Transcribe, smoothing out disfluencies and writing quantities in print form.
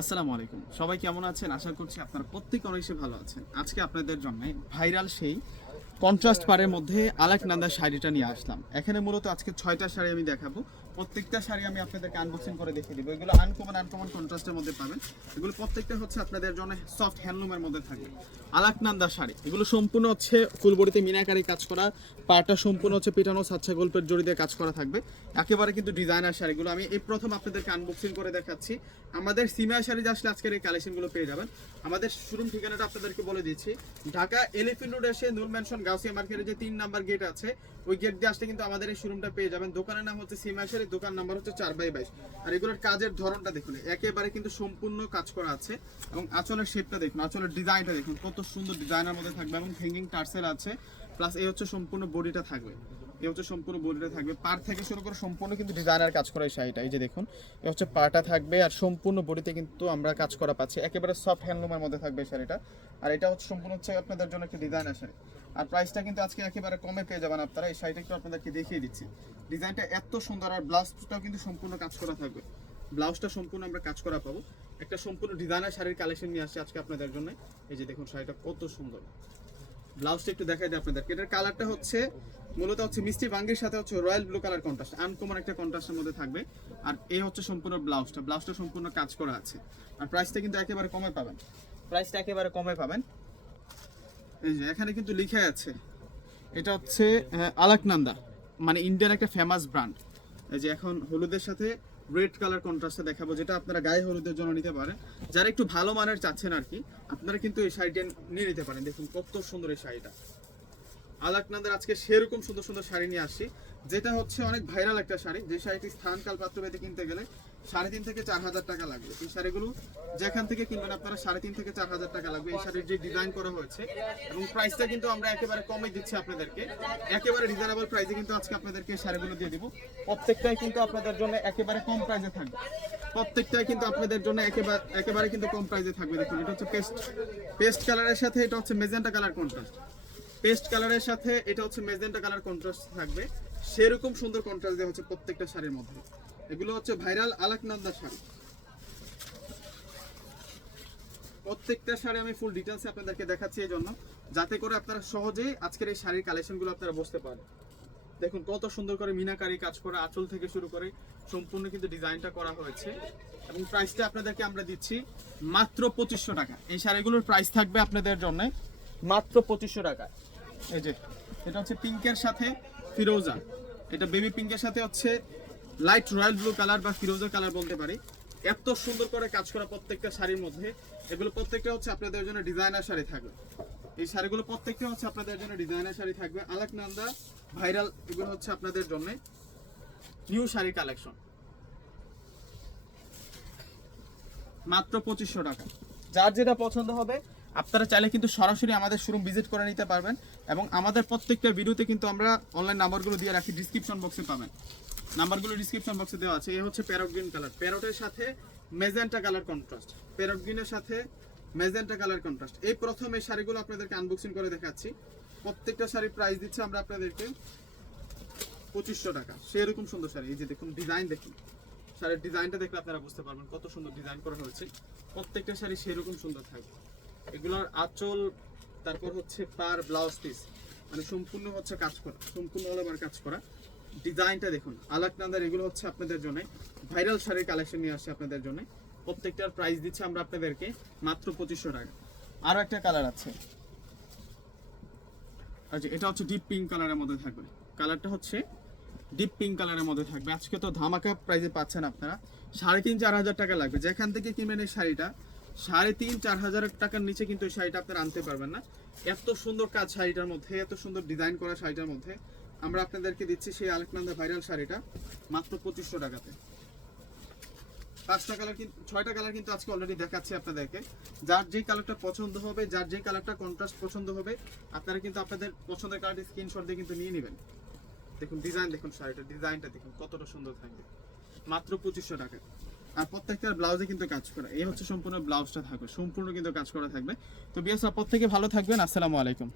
আসসালামু আলাইকুম, সবাই কেমন আছেন? আশা করছি আপনারা প্রত্যেকে অনেক বেশি ভালো আছেন। আজকে আপনাদের জন্য ভাইরাল সেই কন্ট্রাস্ট পাড়ের মধ্যে আলাকনান্দা শাড়িটা নিয়ে আসলাম। এখানে মূলত আজকে 6টা শাড়ি আমি দেখাবো। প্রত্যেকটা শাড়ি আমি আপনাদেরকে আনবক্সিং করে দেখিয়ে দিব। এগুলো আনকমন কন্ট্রাস্টের মধ্যে পাবেন। এগুলো প্রত্যেকটা হচ্ছে আপনাদের জন্য সফট হ্যান্ডলুমের মধ্যে থাকবে। আলাকনান্দা শাড়ি এগুলো সম্পূর্ণ হচ্ছে ফুলবড়িতে মিনাকারি কাজ করা, পাড়টা সম্পূর্ণ হচ্ছে পিটানো সাচ্চা গল্পের জড়ি দিয়ে কাজ করা থাকবে। একেবারে কিন্তু ডিজাইনার শাড়িগুলো আমি এই প্রথম আপনাদেরকে আনবক্সিং করে দেখাচ্ছি। আমাদের সিমিয়া শাড়ি আসলে আজকের এই কালেকশনগুলো পেয়ে যাবেন। আমাদের শোরুম ঠিকানাটা আপনাদেরকে বলে দিচ্ছি। ঢাকা এলিফ্যান্ট রোড এসে নূর ম্যানশন গাউসিয়া মার্কেটের যে 3 নাম্বার গেট আছে, ওই গেট দিয়ে আসলে কিন্তু আমাদের এই শোরুমটা পেয়ে যাবেন। দোকানের নাম হচ্ছে সিমিয়া শাড়ি, দোকান নাম্বার হচ্ছে 4/22। আর এগুলোর কাজের ধরনটা দেখুন, একেবারে কিন্তু সম্পূর্ণ কাজ করা আছে। এবং আঁচলের শেপটা দেখুন, আঁচলের ডিজাইনটা দেখুন, কত সুন্দর ডিজাইনের মধ্যে থাকবে। এবং হ্যাঙ্গিং টার্সেল আছে, প্লাস এই হচ্ছে সম্পূর্ণ বডিটা থাকবে। এই হচ্ছে সম্পূর্ণ বডিটা থাকবে, পার থেকে শুরু করে সম্পূর্ণ কিন্তু ডিজাইনার কাজ করা এই শাড়িটা। এই যে দেখুন, এই হচ্ছে পাটা থাকবে, আর সম্পূর্ণ বডিতে কিন্তু আমরা কাজ করা পাচ্ছি। একেবারে সফট হ্যান্ডলুমের মধ্যে থাকবে এই শাড়িটা। আর এটা হচ্ছে সম্পূর্ণ হচ্ছে আপনাদের জন্য একটা ডিজাইনার শাড়ি। আর প্রাইসটা কিন্তু আজকে একেবারে কমে পেয়ে যাবেন আপনারা। এই শাড়িটা একটু আপনাদেরকে দেখিয়ে দিচ্ছি। ডিজাইনটা এত সুন্দর, আর ব্লাউজটাও কিন্তু সম্পূর্ণ কাজ করা থাকবে। ব্লাউজটা সম্পূর্ণ আমরা কাজ করা পাবো। একটা সম্পূর্ণ ডিজাইনার শাড়ির কালেকশন নিয়ে আসছে আজকে আপনাদের জন্য। এই যে দেখুন শাড়িটা কত সুন্দর। ব্লাউজটা একটু দেখাই দিই আপনাদেরকে। এটার কালারটা হচ্ছে মূলত হচ্ছে মিষ্টি বাঙ্গির সাথে হচ্ছে royal blue colour contrast, uncommon একটা কন্ট্রাস্টের মধ্যে থাকবে। আর এই হচ্ছে সম্পূর্ণ ব্লাউজটা সম্পূর্ণ কাজ করা আছে। আর প্রাইসটা কিন্তু একেবারে কমে পাবেন। এই যে এখানে কিন্তু লিখে আছে, এটা হচ্ছে আলাকনান্দা, মানে ইন্ডিয়ান একটা ফেমাস ব্র্যান্ড। এই যে এখন হলুদের সাথে রেড কালার কন্ট্রাস্টে দেখাবো, যেটা আপনারা গায়ে হলুদের জন্য নিতে পারেন। যারা একটু ভালো মানের চাচ্ছেন আর কি, আপনারা কিন্তু এই শাড়িটা নিয়ে নিতে পারেন। দেখুন কত সুন্দর এই শাড়িটা। আলাকনান্দার আজকে সেরকম সুন্দর সুন্দর শাড়ি নিয়ে আসছি, যেটা হচ্ছে অনেক ভাইরাল একটা শাড়ি। যে শাড়িটি স্থানকাল পাত্রভেদে কিনতে গেলে 3.5 থেকে 4 হাজার টাকা লাগবে। এই শাড়িগুলো যেখান থেকে কিনবেন আপনারা 3.5 থেকে 4 হাজার টাকা লাগবে। এই শাড়ির যে ডিজাইন করা হয়েছে, এবং প্রাইসটা কিন্তু আমরা একেবারে কমে দিচ্ছি আপনাদেরকে। একেবারে রিজনেবল প্রাইসে কিন্তু আজকে আপনাদেরকে এই শাড়িগুলো দিয়ে দিব। প্রত্যেকটাই কিন্তু আপনাদের জন্য একেবারে কম প্রাইসে থাকবে। প্রত্যেকটাই কিন্তু আপনাদের জন্য একেবারে কিন্তু কম প্রাইসে থাকবে। দেখুন এটা হচ্ছে পেস্ট কালারের সাথে এটা হচ্ছে মেজেন্টা কালার কন্ট্রাস্ট। পেস্ট কালারের সাথে এটা হচ্ছে মেজেন্টা কালার কন্ট্রাস্ট থাকবে। সেরকম সুন্দর কন্ট্রাস্ট দেওয়া হচ্ছে প্রত্যেকটা শাড়ির মধ্যে। এগুলো হচ্ছে ভাইরাল আলাকনান্দা শাড়ি। প্রত্যেকটা শাড়ি আমি ফুল ডিটেলসে আপনাদেরকে দেখাচ্ছি এই জন্য, যাতে করে আপনারা সহজেই আজকের এই শাড়ির কালেকশনগুলো আপনারা বুঝতে পারেন। দেখুন কত সুন্দর করে মিনাকারি কাজ করা, আঁচল থেকে শুরু করে সম্পূর্ণ কিন্তু ডিজাইনটা করা হয়েছে। এবং প্রাইসটা আপনাদেরকে আমরা দিচ্ছি মাত্র 2500 টাকা। এই শাড়িগুলোর প্রাইস থাকবে আপনাদের জন্য মাত্র 2500 টাকা। এই যে এটা হচ্ছে পিঙ্কের সাথে ফিরোজা, এটা বেবি পিঙ্কের সাথে হচ্ছে লাইট রয়্যাল ব্লু কালার বা ফিরোজা কালার বলতে পারি। এত সুন্দর করে কাজ করা প্রত্যেকটা শাড়ির মধ্যে। এগুলো প্রত্যেকটা হচ্ছে আপনাদের জন্য ডিজাইনার শাড়ি থাকবে। এই শাড়িগুলো প্রত্যেকটা হচ্ছে আপনাদের জন্য ডিজাইনার শাড়ি থাকবে। আলাকনান্দা ভাইরাল, এগুলো হচ্ছে আপনাদের জন্য নিউ শাড়ি কালেকশন, মাত্র 2500 টাকা। যার যেটা পছন্দ হবে আপনারা চাইলে কিন্তু সরাসরি আমাদের শোরুম ভিজিট করে নিতে পারবেন। এবং আমাদের প্রত্যেকটা ভিডিওতে কিন্তু আমরা অনলাইন নাম্বারগুলো দিয়ে রাখি, ডিসক্রিপশন বক্সে পাবেন। নাম্বারগুলো ডিসক্রিপশন বক্সে দেওয়া আছে। এই হচ্ছে প্যারট গ্রিন কালার, প্যারটের সাথে মেজেন্টা কালার কন্ট্রাস্ট, প্যারট গ্রিনের সাথে মেজেন্টা কালার কন্ট্রাস্ট। এই প্রথম এই শাড়িগুলো আপনাদেরকে আনবক্সিং করে দেখাচ্ছি। প্রত্যেকটা শাড়ির প্রাইস দিচ্ছে আমরা আপনাদেরকে 2500 টাকা। সেরকম সুন্দর শাড়ি। এই যে দেখুন ডিজাইন, দেখুন শাড়ির ডিজাইনটা দেখলে আপনারা বুঝতে পারবেন কত সুন্দর ডিজাইন করা হয়েছে। প্রত্যেকটা শাড়ি সেরকম সুন্দর থাকবে। এগুলোর আঁচল, তারপর হচ্ছে পার, ব্লাউজ পিস, মানে সম্পূর্ণ হচ্ছে কাজ করা, সম্পূর্ণ অল ওভার কাজ করা। ডিজাইনটা দেখুন আলাকনান্দার। এগুলো হচ্ছে আপনাদের জন্য ভাইরাল শাড়ির কালেকশন নিয়ে আসছে আপনাদের জন্য। প্রত্যেকটার প্রাইস দিচ্ছি আমরা আপনাদেরকে মাত্র 2500 টাকা। আরও একটা কালার আছে, আচ্ছা এটা হচ্ছে ডিপ পিঙ্ক কালারের মধ্যে থাকবে। কালারটা হচ্ছে ডিপ পিঙ্ক কালারের মধ্যে থাকবে। আজকে তো ধামাকা প্রাইসে পাচ্ছেন আপনারা। 3.5-4 হাজার টাকা লাগবে। যেখান থেকে কিনবেন এই শাড়িটা 3.5-4 হাজার টাকার নিচে কিন্তু এই শাড়িটা আপনারা আনতে পারবেন না। এত সুন্দর কাজ শাড়িটার মধ্যে, এত সুন্দর ডিজাইন করা শাড়িটার মধ্যে আমরা আপনাদেরকে দিচ্ছি সেই আলাকনান্দা ভাইরাল শাড়িটা মাত্র 2500 টাকাতে। 5টা কালার কিন্তু 6টা কালার কিন্তু আজকে অলরেডি দেখাচ্ছি আপনাদেরকে। যার যেই কালারটা পছন্দ হবে, যার যেই কালারটা কন্ট্রাস্ট পছন্দ হবে, আপনারা কিন্তু আপনাদের পছন্দের কালারটি স্ক্রিনশট দিয়ে কিন্তু নিয়ে নেবেন। দেখুন ডিজাইন, দেখুন শাড়িটার ডিজাইনটা দেখুন কতটা সুন্দর থাকবে, মাত্র 2500 টাকা। আর প্রত্যেকটার ব্লাউজে কিন্তু কাজ করা। এই হচ্ছে সম্পূর্ণ ব্লাউজটা থাকবে, সম্পূর্ণ কিন্তু কাজ করা থাকবে। তো বিয়াস প্রত্যেকে ভালো থাকবেন। আসসালামু আলাইকুম।